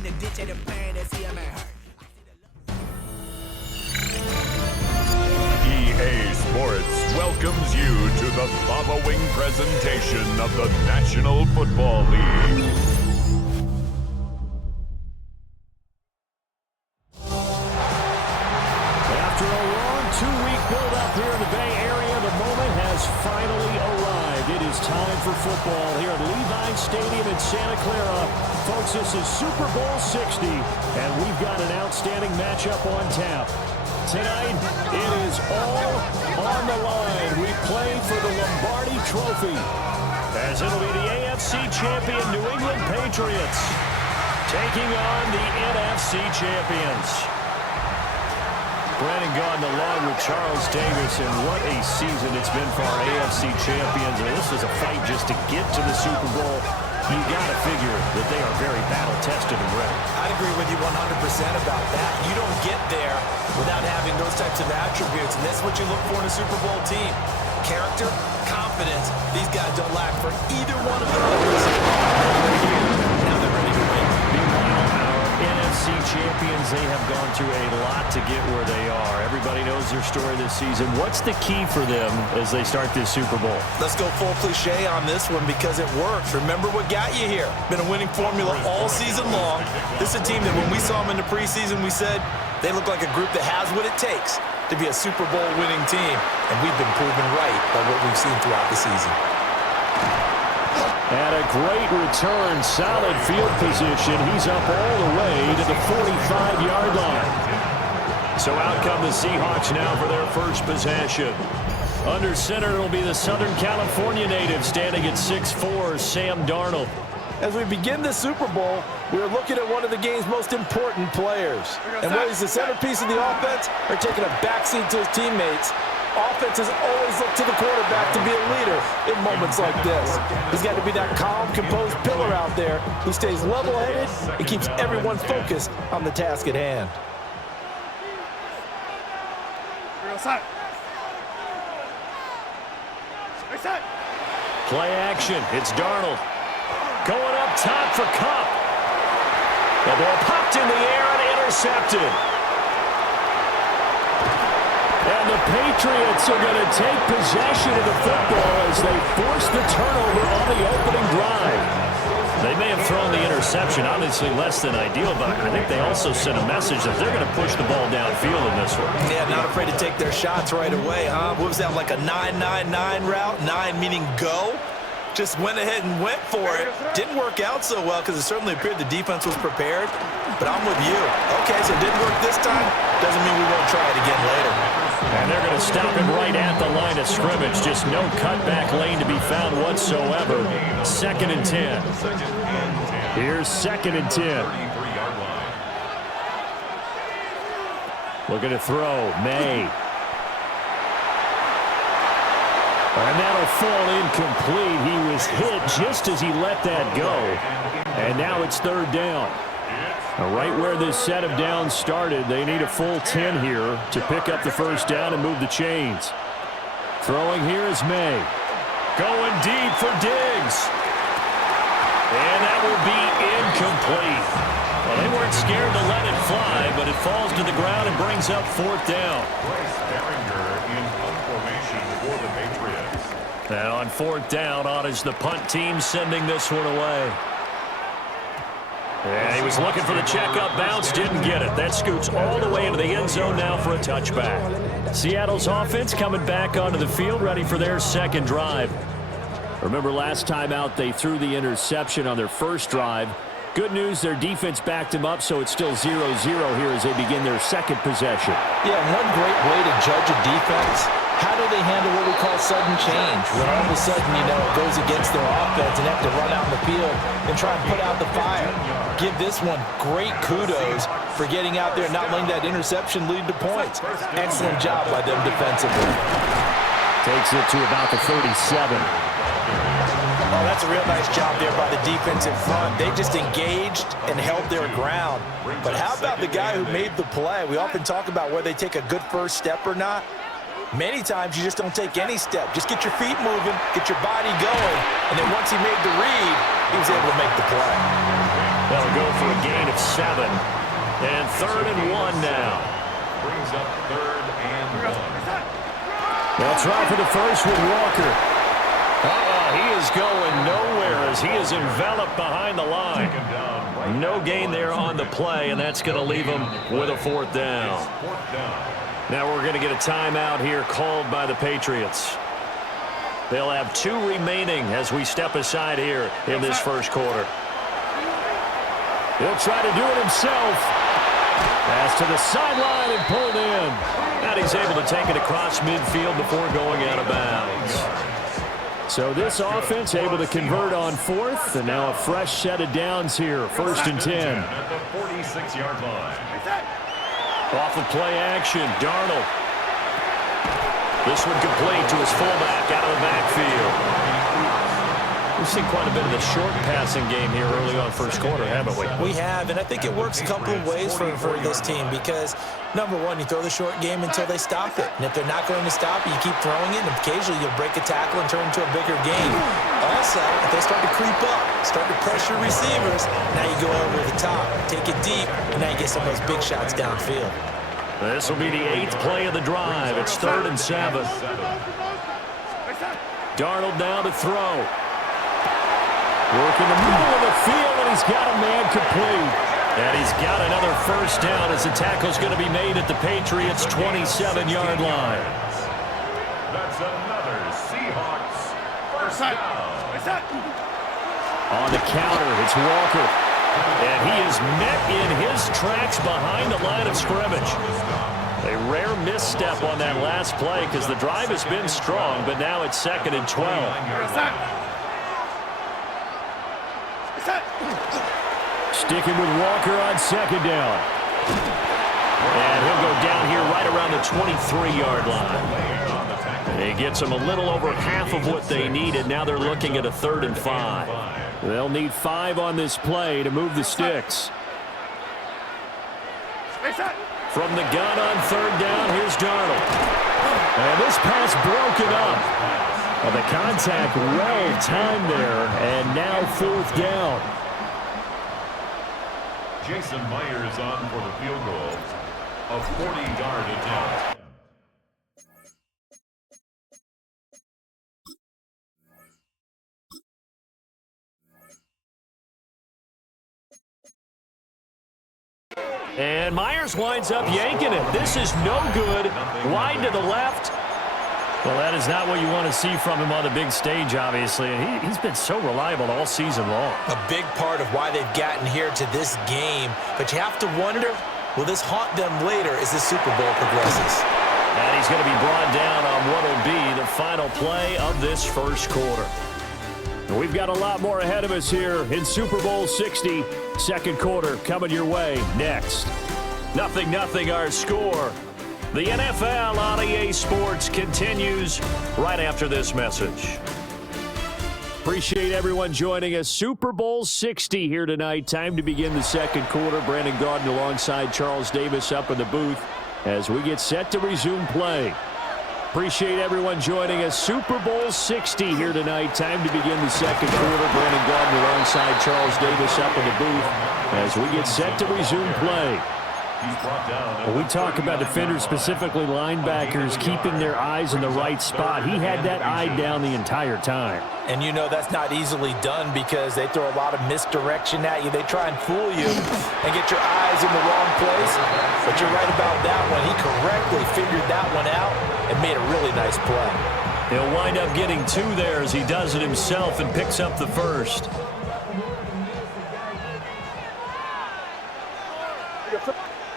in the ditch, and the pain to see him hurt. EA Sports welcomes you to the following presentation of the National Football League. After a long two-week build-up here in the Bay Area, the moment has finally arrived. It is time for football here at Levi Stadium in Santa Clara. Folks, this is Super Bowl 60, and we've got an outstanding matchup on tap. Tonight, it is all on the line. We play for the Lombardi Trophy, as it'll be the AFC champion New England Patriots taking on the NFC champions. Brandon Gaudin along with Charles Davis, and what a season it's been for our AFC champions. And this is a fight just to get to the Super Bowl. You got to figure that they are very battle-tested and ready. I'd agree with you 100% about that. You don't get there without having those types of attributes, and that's what you look for in a Super Bowl team. Character, confidence, these guys don't lack for either one of those. Now they're ready to win. Meanwhile, our NFC champions, they have gone through a lot to get where they are. Everybody knows their story this season. What's the key for them as they start this Super Bowl? Let's go full cliche on this one because it works. Remember what got you here. Been a winning formula all season long. This is a team that when we saw them in the preseason, we said they look like a group that has what it takes to be a Super Bowl winning team. And we've been proven right by what we've seen throughout the season. And a great return, solid field position. He's up all the way to the 45-yard line. So out come the Seahawks now for their first possession. Under center, it'll be the Southern California native standing at 6'4", Sam Darnold. As we begin the Super Bowl, we're looking at one of the game's most important players. And whether he's the centerpiece of the offense or taking a backseat to his teammates, offenses always look to the quarterback to be a leader in moments like this. He's got to be that calm, composed pillar out there who stays level-headed and keeps everyone focused on the task at hand. Play action. It's Darnold. Going up top for Kupp. The ball popped in the air and intercepted. And the Patriots are going to take possession of the football as they force the turnover on the opening drive. They may have thrown the interception, obviously less than ideal, but I think they also sent a message that they're going to push the ball downfield in this one. Yeah, not afraid to take their shots right away, huh? What was that, like a 9-9-9 route? 9 meaning go? Just went ahead and went for it. Didn't work out so well because it certainly appeared the defense was prepared. But I'm with you. Okay, so it didn't work this time. Doesn't mean we won't try it again later. And they're going to stop him right at the line of scrimmage. Just no cutback lane to be found whatsoever. 2nd and 10. Here's 2nd and 10. Looking to throw. May. And that'll fall incomplete. He was hit just as he let that go. And now it's 3rd down. Right where this set of downs started, they need a full 10 here to pick up the first down and move the chains. Throwing here is May. Going deep for Diggs. And that will be incomplete. Well, they weren't scared to let it fly, but it falls to the ground and brings up 4th down. And on 4th down, on is the punt team sending this one away. And he was looking for the checkup bounce, didn't get it. That scoots all the way into the end zone now for a touchback. Seattle's offense coming back onto the field, ready for their second drive. Remember last time out, they threw the interception on their first drive. Good news, their defense backed them up, so it's still 0-0 here as they begin their second possession. Yeah, one great way to judge a defense, how do they handle what we call sudden change? When all of a sudden, you know, it goes against their offense and have to run out in the field and try and put out the fire. Give this one great kudos for getting out there and not letting that interception lead to points. Excellent job by them defensively. Takes it to about the 37. Oh, that's a real nice job there by the defense in front. They just engaged and held their ground. But how about the guy who made the play? We often talk about whether they take a good first step or not. Many times you just don't take any step. Just get your feet moving, get your body going, and then once he made the read, he was able to make the play. They'll go for a gain of 7. And 3rd and 1 now. Brings up 3rd and 1. They'll try for the first with Walker. He is going nowhere as he is enveloped behind the line. No gain there on the play, and that's going to leave him with a 4th down. Now we're going to get a timeout here called by the Patriots. They'll have 2 remaining as we step aside here in this first quarter. He'll try to do it himself. Pass to the sideline and pulled in. And he's able to take it across midfield before going out of bounds. So this offense able to convert on 4th, and now a fresh set of downs here, 1st and 10. At the 46-yard line. Off of play action, Darnold. This one complete to his fullback out of the backfield. We've seen quite a bit of the short passing game here early on first quarter, haven't we? We have, and I think it works a couple of ways for this team because, number one, you throw the short game until they stop it. And if they're not going to stop it, you keep throwing it, and occasionally you'll break a tackle and turn it into a bigger game. Also, if they start to creep up, start to pressure receivers, now you go over the top, take it deep, and now you get some of those big shots downfield. This will be the 8th play of the drive. It's 3rd and 7. Darnold down to throw. Work in the middle of the field, and he's got a man complete. And he's got another first down as the tackle's going to be made at the Patriots' 27-yard line. That's another Seahawks first down. On the counter, it's Walker. And he is met in his tracks behind the line of scrimmage. A rare misstep on that last play because the drive has been strong, but now it's 2nd and 12. Sticking with Walker on 2nd down. And he'll go down here right around the 23-yard line. He gets them a little over half of what they needed. Now they're looking at a 3rd and 5. They'll need 5 on this play to move the sticks. From the gun on 3rd down, here's Darnold. And this pass broken up. Well, the contact well timed there, and now 4th down. Jason Myers on for the field goal. A 40-yard attempt. And Myers winds up yanking it. This is no good. Wide to the left. Well, that is not what you want to see from him on the big stage, obviously. He's been so reliable all season long. A big part of why they've gotten here to this game. But you have to wonder, will this haunt them later as the Super Bowl progresses? And he's going to be brought down on what will be the final play of this first quarter. And we've got a lot more ahead of us here in Super Bowl 60. Second quarter coming your way next. 0-0 our score. The NFL on EA Sports continues right after this message. Appreciate everyone joining us. Super Bowl 60 here tonight. Time to begin the second quarter. Brandon Gaudin alongside Charles Davis up in the booth as we get set to resume play. Appreciate everyone joining us. Super Bowl 60 here tonight. Time to begin the second quarter. Brandon Gaudin alongside Charles Davis up in the booth as we get set to resume play. When we talk about defenders, specifically linebackers, keeping their eyes in the right spot, he had that eye down the entire time. And you know that's not easily done because they throw a lot of misdirection at you. They try and fool you and get your eyes in the wrong place. But you're right about that one. He correctly figured that one out and made a really nice play. He'll wind up getting 2 there as he does it himself and picks up the first.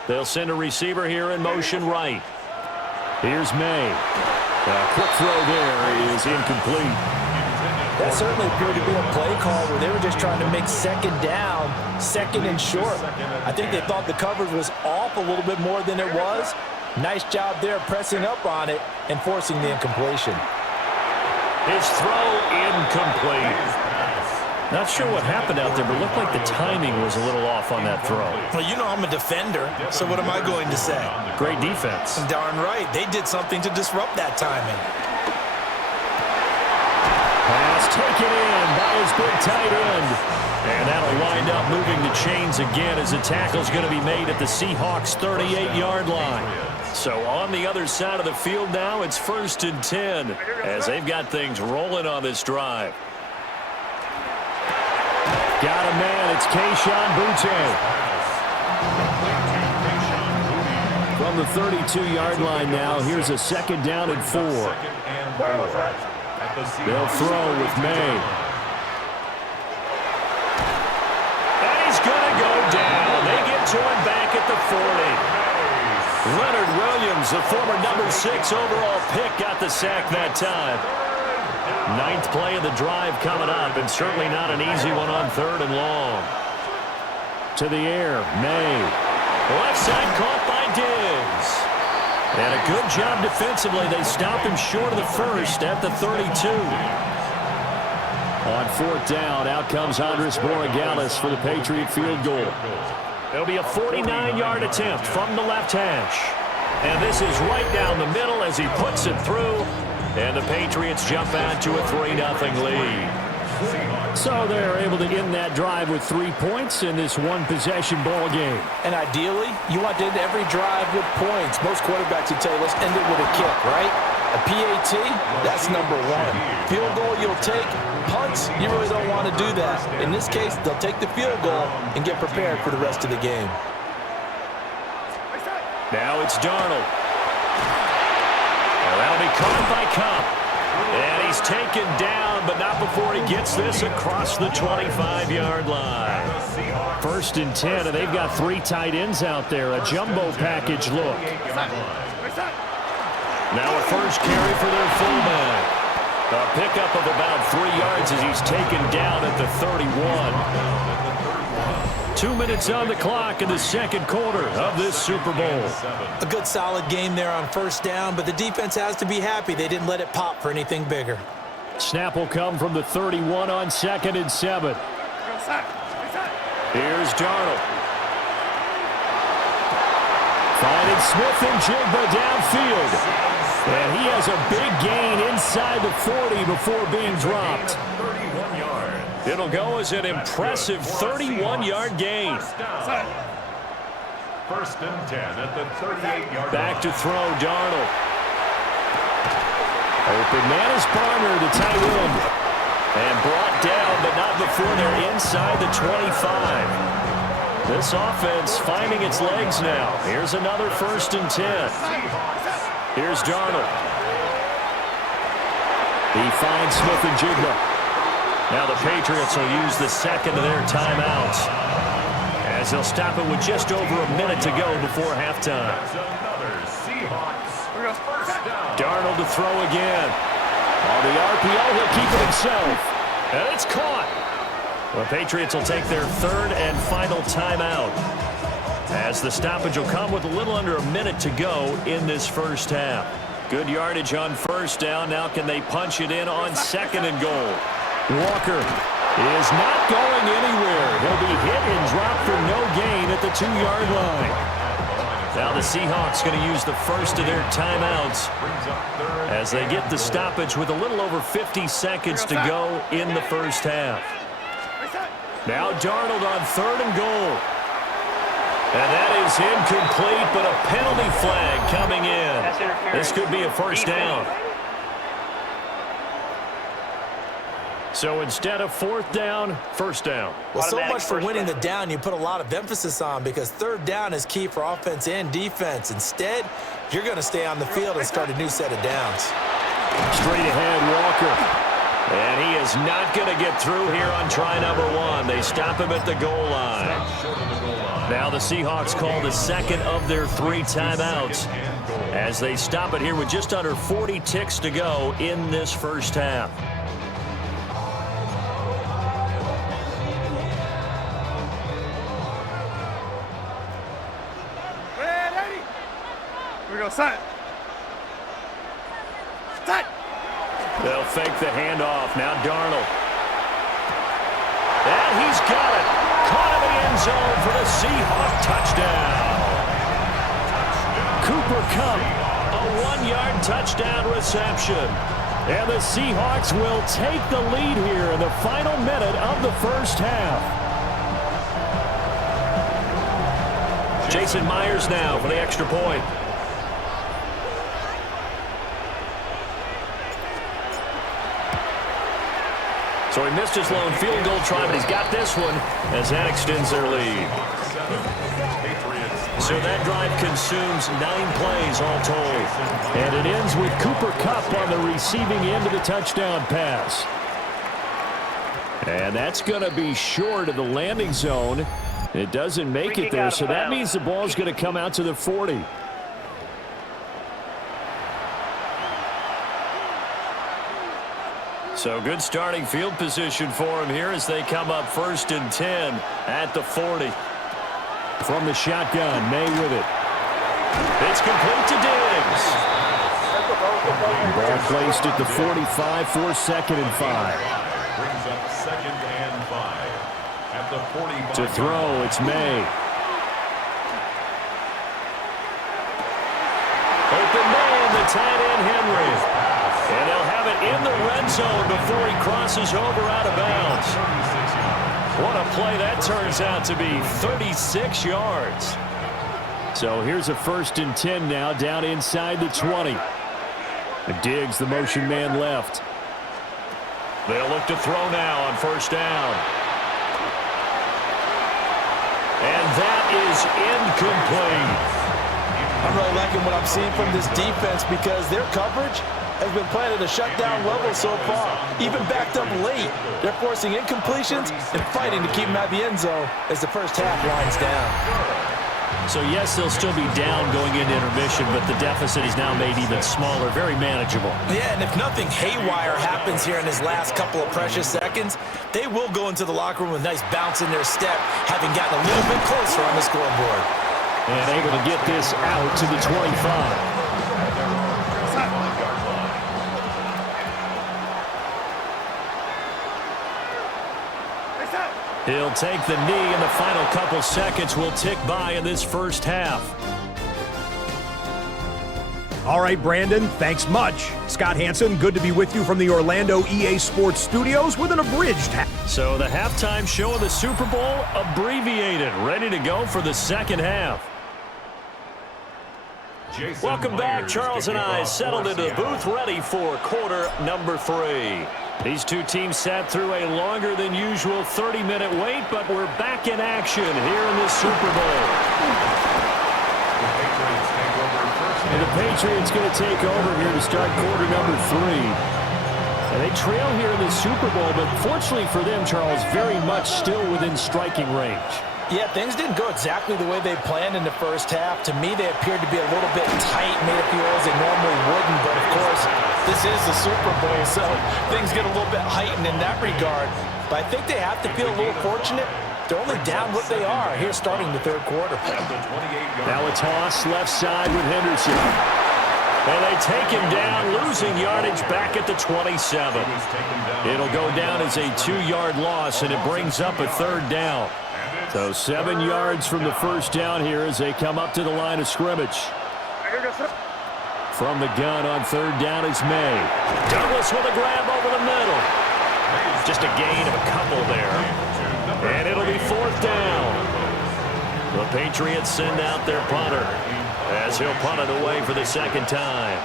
They'll send a receiver here in motion right. Here's May. A quick throw there is incomplete. That certainly appeared to be a play call where they were just trying to make 2nd down, 2nd and short. I think they thought the coverage was off a little bit more than it was. Nice job there pressing up on it and forcing the incompletion. His throw incomplete. Not sure what happened out there, but it looked like the timing was a little off on that throw. Well, you know I'm a defender, so what am I going to say? Great defense. Darn right. They did something to disrupt that timing. Pass taken taken in by his big tight end. And that'll wind up moving the chains again as the tackle's going to be made at the Seahawks' 38-yard line. So on the other side of the field now, it's 1st and 10 as they've got things rolling on this drive. Got a man. It's Kayshon Boutte. From the 32-yard line now, here's a 2nd down and 4. They'll throw with May. And he's going to go down. They get to him back at the 40. Leonard Williams, the former number 6 overall pick, got the sack that time. 9th play of the drive coming up, and certainly not an easy one on 3rd and long. To the air, May. Left side caught by Diggs. And a good job defensively. They stopped him short of the first at the 32. On 4th down, out comes Andres Borregales for the Patriot field goal. It'll be a 49-yard attempt from the left hash. And this is right down the middle as he puts it through. And the Patriots jump out to a 3-0 lead. So they're able to end that drive with 3 points in this one-possession ball game. And ideally, you want to end every drive with points. Most quarterbacks would tell you, let's end it with a kick, right? A PAT, that's number 1. Field goal you'll take. Punts, you really don't want to do that. In this case, they'll take the field goal and get prepared for the rest of the game. Now it's Darnold. Well, that'll be caught by Cup. And he's taken down, but not before he gets this across the 25-yard line. 1st and 10, and they've got 3 tight ends out there. A jumbo package look. Now a first carry for their fullback. A pickup of about 3 yards as he's taken down at the 31. 2 minutes on the clock in the 2nd quarter of this Super Bowl. A good solid game there on 1st down, but the defense has to be happy they didn't let it pop for anything bigger. Snap will come from the 31 on 2nd and 7. Here's Darnold. Finding Smith and Jigba downfield. And he has a big gain inside the 40 before being dropped. It'll go as an impressive 31-yard gain. 1st and 10 at the 38-yard line. Back to throw, Darnold. Open man is Barner, the tight end. And brought down, but not before they're inside the 25. This offense finding its legs now. Here's another 1st and 10. Here's Darnold. He finds Smith and Jigba. Now the Patriots will use the 2nd of their timeouts as they'll stop it with just over a minute to go before halftime. Darnold to throw again. On the RPO, he'll keep it himself. And it's caught. The Patriots will take their 3rd and final timeout as the stoppage will come with a little under a minute to go in this 1st half. Good yardage on 1st down. Now can they punch it in on 2nd and goal? Walker is not going anywhere. He'll be hit and dropped for no gain at the 2-yard line. Now the Seahawks going to use the 1st of their timeouts as they get the stoppage with a little over 50 seconds to go in the 1st half. Now Darnold on 3rd and goal. And that is incomplete, but a penalty flag coming in. This could be a 1st down. So instead of 4th down, 1st down. Well, so much for winning the down you put a lot of emphasis on because 3rd down is key for offense and defense. Instead, you're going to stay on the field and start a new set of downs. Straight ahead, Walker. And he is not going to get through here on try number 1. They stop him at the goal line. Now the Seahawks call the 2nd of their 3 timeouts as they stop it here with just under 40 ticks to go in this 1st half. Here we go, set. Set. They'll fake the handoff. Now Darnold. And he's got it. Caught in the end zone for the Seahawk touchdown. Cooper Kupp, a 1-yard touchdown reception. And the Seahawks will take the lead here in the final minute of the first half. Jason Myers now for the extra point. So he missed his lone field goal try, but he's got this one as that extends their lead. So that drive consumes 9 plays all told. And it ends with Cooper Kupp on the receiving end of the touchdown pass. And that's going to be short of the landing zone. It doesn't make it there, so that means the ball's going to come out to the 40. So good starting field position for him here as they come up 1st and 10 at the 40. From the shotgun, May with it. It's complete to Diggs. Ball placed at the 45 for 2nd and 5. Brings up 2nd and 5 at the 45. To throw, it's May. Open man, the tight end Henry. And they'll have it in the red zone before he crosses over out of bounds. What a play that turns out to be, 36 yards. So here's a 1st and 10 now, down inside the 20. Diggs, the motion man left. They'll look to throw now on 1st down. And that is incomplete. I'm really liking what I'm seeing from this defense because their coverage has been playing at a shutdown level so far. Even backed up late, they're forcing incompletions and fighting to keep them at the end zone as the first half winds down. So yes, they'll still be down going into intermission, but the deficit is now made even smaller, very manageable. Yeah, and if nothing haywire happens here in his last couple of precious seconds, they will go into the locker room with a nice bounce in their step, having gotten a little bit closer on the scoreboard. And able to get this out to the 25. He'll take the knee, and the final couple seconds will tick by in this first half. All right, Brandon, thanks much. Scott Hansen, good to be with you from the Orlando EA Sports Studios with an abridged half. So the halftime show of the Super Bowl, abbreviated, ready to go for the second half. Welcome back. Charles and I settled into the booth, ready for quarter number 3. These two teams sat through a longer than usual 30-minute wait, but we're back in action here in the Super Bowl. And the Patriots going to take over here to start quarter number 3. And they trail here in the Super Bowl, but fortunately for them, Charles, very much still within striking range. Yeah, things didn't go exactly the way they planned in the first half. To me, they appeared to be a little bit tight, made it feel as they normally wouldn't. But, of course, this is the Super Bowl, so things get a little bit heightened in that regard. But I think they have to feel a little fortunate. They're only down what they are here starting the third quarter. Now a toss left side with Henderson. And they take him down, losing yardage back at the 27. It'll go down as a 2-yard loss, and it brings up a 3rd down. So 7 yards from the first down here as they come up to the line of scrimmage. From the gun on 3rd down is May. Douglas with a grab over the middle. Just a gain of a couple there. And it'll be 4th down. The Patriots send out their punter as he'll punt it away for the 2nd time.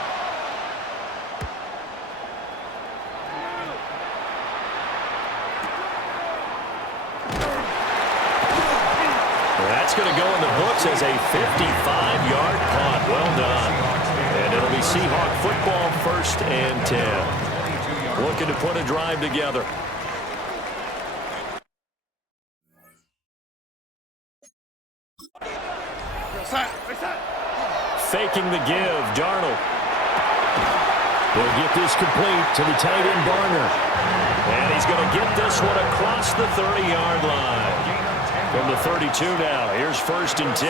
That's going to go in the books as a 55-yard punt. Well done. And it'll be Seahawk football, 1st and 10. Looking to put a drive together. Faking the give, Darnold. He'll get this complete to the tight end Barner. And he's going to get this one across the 30-yard line. From the 32 now, here's 1st and 10.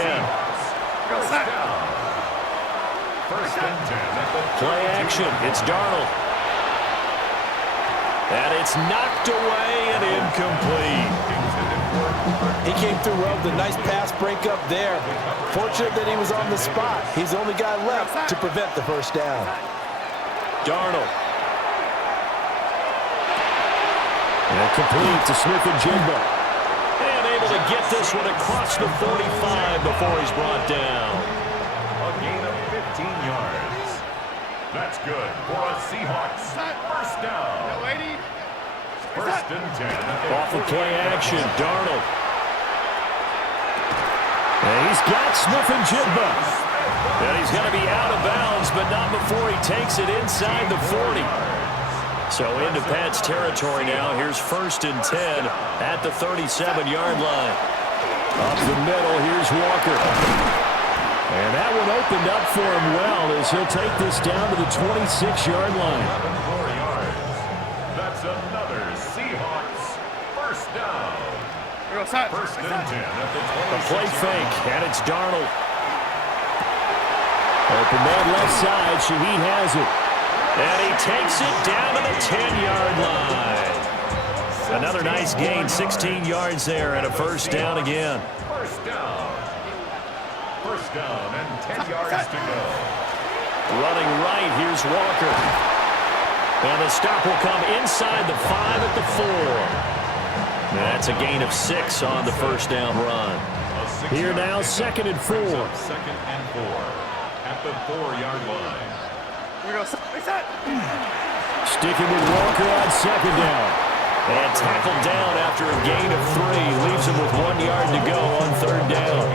Play action, it's Darnold. And it's knocked away and incomplete. He came through well with a nice pass breakup there. Fortunate that he was on the spot. He's the only guy left to prevent the 1st down. Darnold And complete to Smith-Njigba. And able to get this one across the 45 before he's brought down. A gain of 15 yards. That's good for a Seahawks first down. First and 10. Off of play action, Darnold. And he's got Smith-Njigba. And he's going to be out of bounds, but not before he takes it inside the 40. So into Pat's territory now. Here's first and 10 at the 37-yard line. Up the middle, here's Walker. And that one opened up for him well as he'll take this down to the 26-yard line. 4 yards. That's another Seahawks first down. First and 10 at the 26. A play fake, and it's Darnold. Open man left side, Shaheed has it. And he takes it down to the 10-yard line. Another nice gain, 16 yards there, and a first down again. First down. First down and 10 yards to go. Running right, here's Walker. And the stop will come inside the 5 at the 4. That's a gain of 6 on the first down run. Here now, second and 4. Second and 4 at the 4-yard line. Sticking with Walker on second down. And tackled down after a gain of 3. Leaves him with 1 yard to go on third down.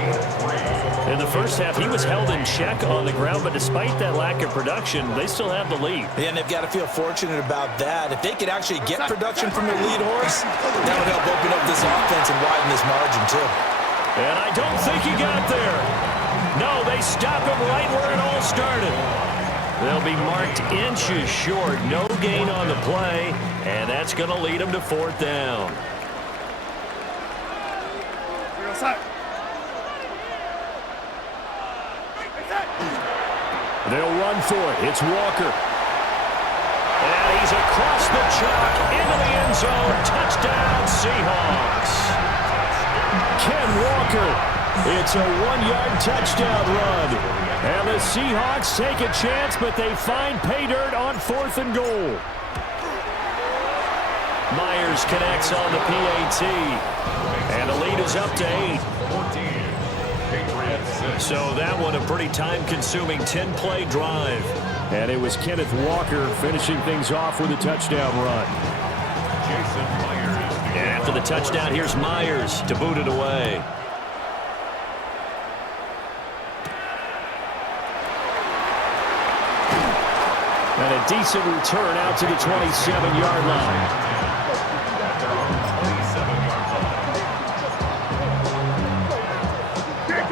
In the first half, he was held in check on the ground, but despite that lack of production, they still have the lead. Yeah, and they've got to feel fortunate about that. If they could actually get production from their lead horse, that would help open up this offense and widen this margin, too. And I don't think he got there. No, they stop him right where it all started. They'll be marked inches short. No gain on the play, and that's going to lead them to fourth down. They'll run for it. It's Walker. And he's across the chalk into the end zone. Touchdown, Seahawks. Ken Walker. It's a 1-yard touchdown run. And the Seahawks take a chance, but they find pay dirt on 4th and goal. Myers connects on the PAT. And the lead is up to 8. So that one a pretty time-consuming 10-play drive. And it was Kenneth Walker finishing things off with a touchdown run. And after the touchdown, here's Myers to boot it away. And a decent return out to the 27-yard line.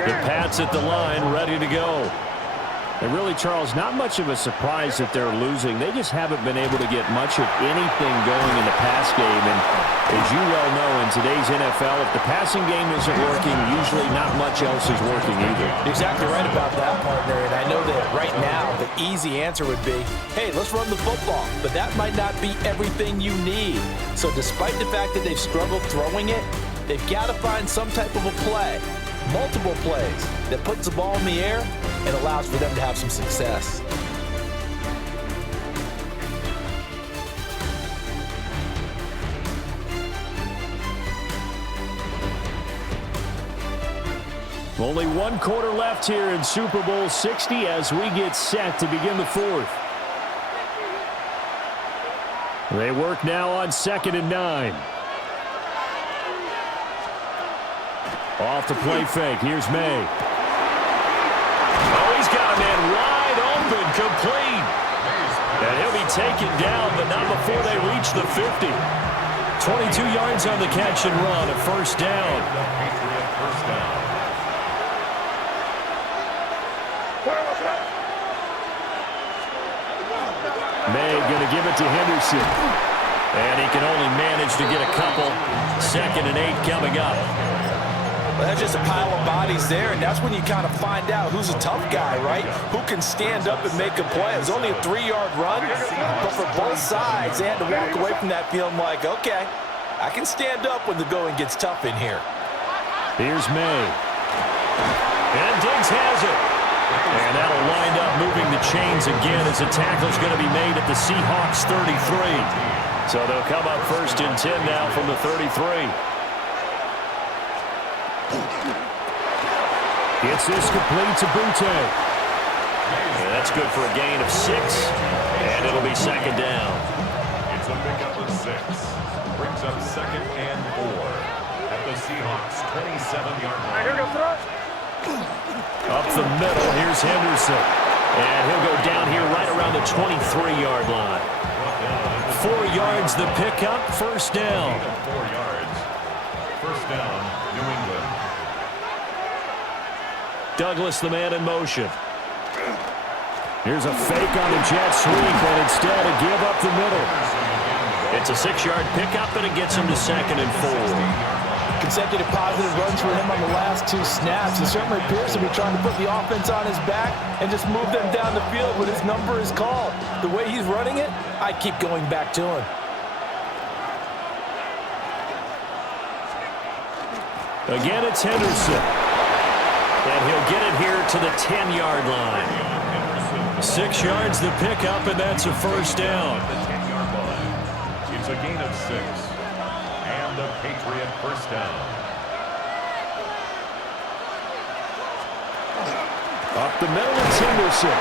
The Pats at the line, ready to go. And really, Charles, not much of a surprise that they're losing. They just haven't been able to get much of anything going in the pass game. And as you well know, in today's NFL, if the passing game isn't working, usually not much else is working either. Exactly right about that, partner. And I know that right now the easy answer would be, hey, let's run the football. But that might not be everything you need. So despite the fact that they've struggled throwing it, they've got to find some type of a play, multiple plays, that puts the ball in the air and allows for them to have some success. Only 1 quarter left here in Super Bowl 60 as we get set to begin the 4th. They work now on 2nd and 9. Off the play fake. Here's May. Oh, he's got a man wide open, complete. And he'll be taken down, but not before they reach the 50. 22 yards on the catch and run, a first down. May going to give it to Henderson. And he can only manage to get a couple. 2nd and 8 coming up. Well, that's just a pile of bodies there, and that's when you kind of find out who's a tough guy, right? Who can stand up and make a play. It was only a 3-yard run, but for both sides, they had to walk away from that feeling like, okay, I can stand up when the going gets tough in here. Here's May. And Diggs has it. And that'll wind up moving the chains again as the tackle's going to be made at the Seahawks 33. So they'll come up 1st and 10 now from the 33. Gets this complete to Butte. And that's good for a gain of 6. And it'll be 2nd down. It's a pickup of 6. Brings up 2nd and 4 at the Seahawks 27-yard line. Up the middle, here's Henderson. And he'll go down here right around the 23-yard line. 4 yards the pickup, 1st down. 4 yards. 1st down, New England. Douglas, the man in motion. Here's a fake on the jet sweep, and instead a give up the middle. It's a 6-yard pickup, and it gets him to 2nd and 4. Consecutive positive runs for him on the last 2 snaps. He certainly appears to be trying to put the offense on his back and just move them down the field when his number is called. The way he's running it, I keep going back to him. Again, it's Henderson. And he'll get it here to the 10-yard line. 6 yards the pickup, and that's a 1st down. It's a gain of 6. And a Patriot 1st down. Up the middle, it's Henderson.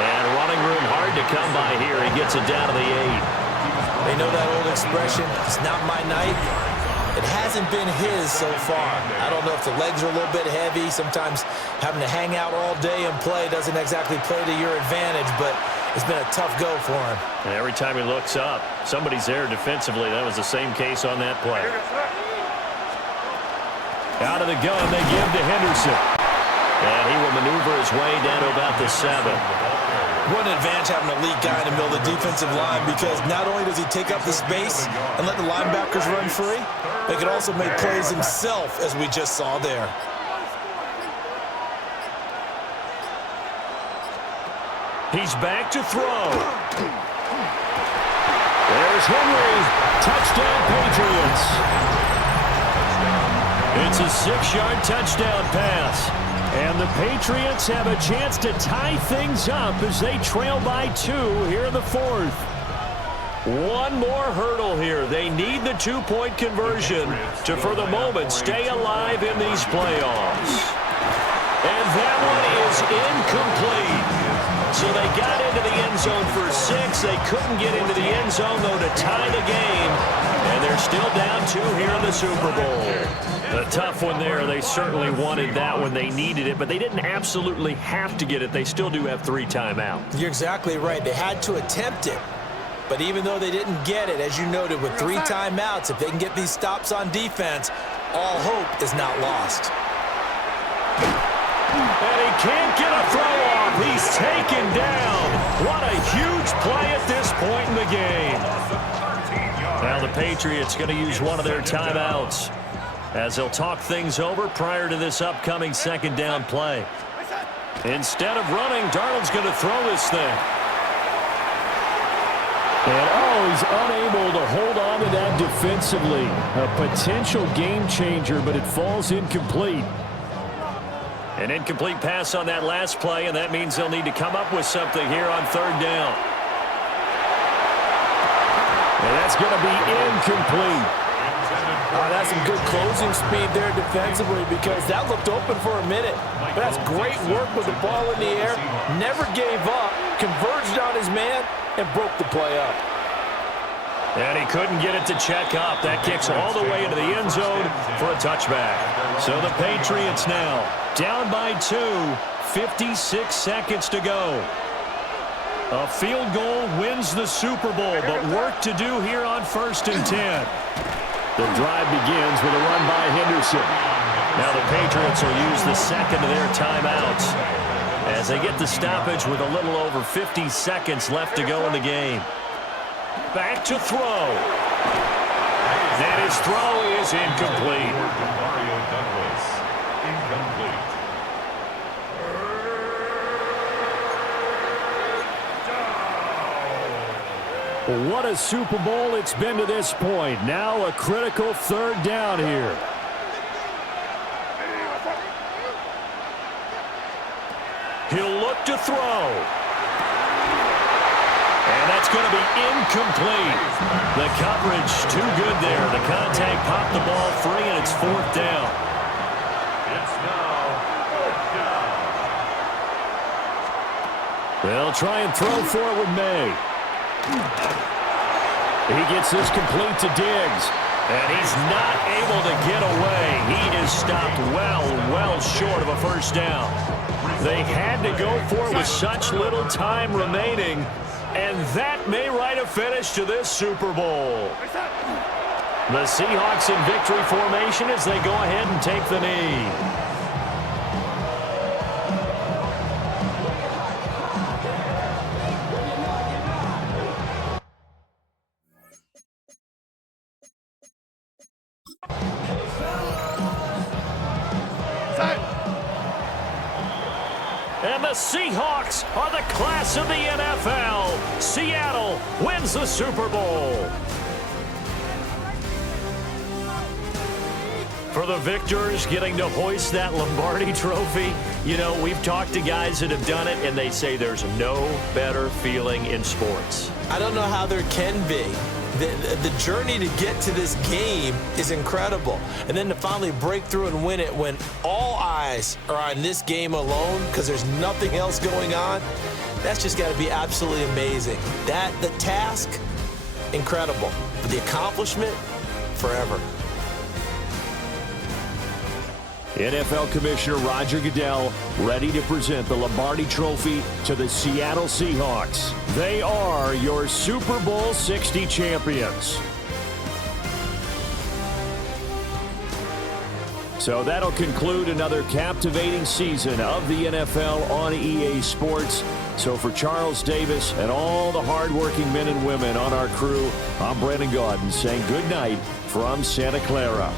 And running room hard to come by here. He gets it down to the 8. They know that old expression, it's not my night. It hasn't been his so far. I don't know if the legs are a little bit heavy. Sometimes having to hang out all day and play doesn't exactly play to your advantage, but it's been a tough go for him. And every time he looks up, somebody's there defensively. That was the same case on that play. Out of the gun, they give to Henderson. And he will maneuver his way down to about the 7. What an advantage having an elite guy in the middle of the defensive line, because not only does he take up the space and let the linebackers run free, but he can also make plays himself, as we just saw there. He's back to throw. There's Henry. Touchdown, Patriots. It's a 6-yard touchdown pass. And the Patriots have a chance to tie things up as they trail by 2 here in the 4th. One more hurdle here. They need the 2-point conversion to, for the moment, stay alive in these playoffs. And that one is incomplete. So they got into the end zone for 6. They couldn't get into the end zone, though, to tie the game. And they're still down 2 here in the Super Bowl. A tough one there. They certainly wanted that when they needed it, but they didn't absolutely have to get it. They still do have 3 timeouts. You're exactly right. They had to attempt it. But even though they didn't get it, as you noted, with 3 timeouts, if they can get these stops on defense, all hope is not lost. And he can't get a throw off. He's taken down. What a huge play at this point in the game. Now the Patriots going to use one of their timeouts as they'll talk things over prior to this upcoming 2nd down play. Instead of running, Darnold's going to throw this thing. And he's unable to hold on to that defensively. A potential game changer, but it falls incomplete. An incomplete pass on that last play, and that means they'll need to come up with something here on 3rd down. And that's going to be incomplete. That's some good closing speed there defensively, because that looked open for a minute. But that's great work with the ball in the air. Never gave up, converged on his man, and broke the play up. And he couldn't get it to check up. That kicks all the way into the end zone for a touchback. So the Patriots now down by 2, 56 seconds to go. A field goal wins the Super Bowl, but work to do here on 1st and 10. The drive begins with a run by Henderson. Now the Patriots will use the 2nd of their timeouts as they get the stoppage with a little over 50 seconds left to go in the game. Back to throw. And his throw is incomplete. What a Super Bowl it's been to this point. Now a critical 3rd down here. He'll look to throw. And that's going to be incomplete. The coverage too good there. The contact popped the ball free, and it's 4th down. It's now 4th down. They'll try and throw for it with May. He gets this complete to Diggs. And he's not able to get away. He is stopped well short of a first down. They had to go for it with such little time remaining. And that may write a finish to this Super Bowl. The Seahawks in victory formation as they go ahead and take the knee. And the Seahawks are the class of the NFL. Seattle wins the Super Bowl. For the victors getting to hoist that Lombardi trophy, you know, we've talked to guys that have done it, and they say there's no better feeling in sports. I don't know how there can be. The journey to get to this game is incredible. And then to finally break through and win it when all eyes are on this game alone because there's nothing else going on, that's just got to be absolutely amazing. The task, incredible. But the accomplishment, forever. NFL Commissioner Roger Goodell ready to present the Lombardi Trophy to the Seattle Seahawks. They are your Super Bowl 60 champions. So that'll conclude another captivating season of the NFL on EA Sports. So for Charles Davis and all the hardworking men and women on our crew, I'm Brandon Gaudin saying good night from Santa Clara.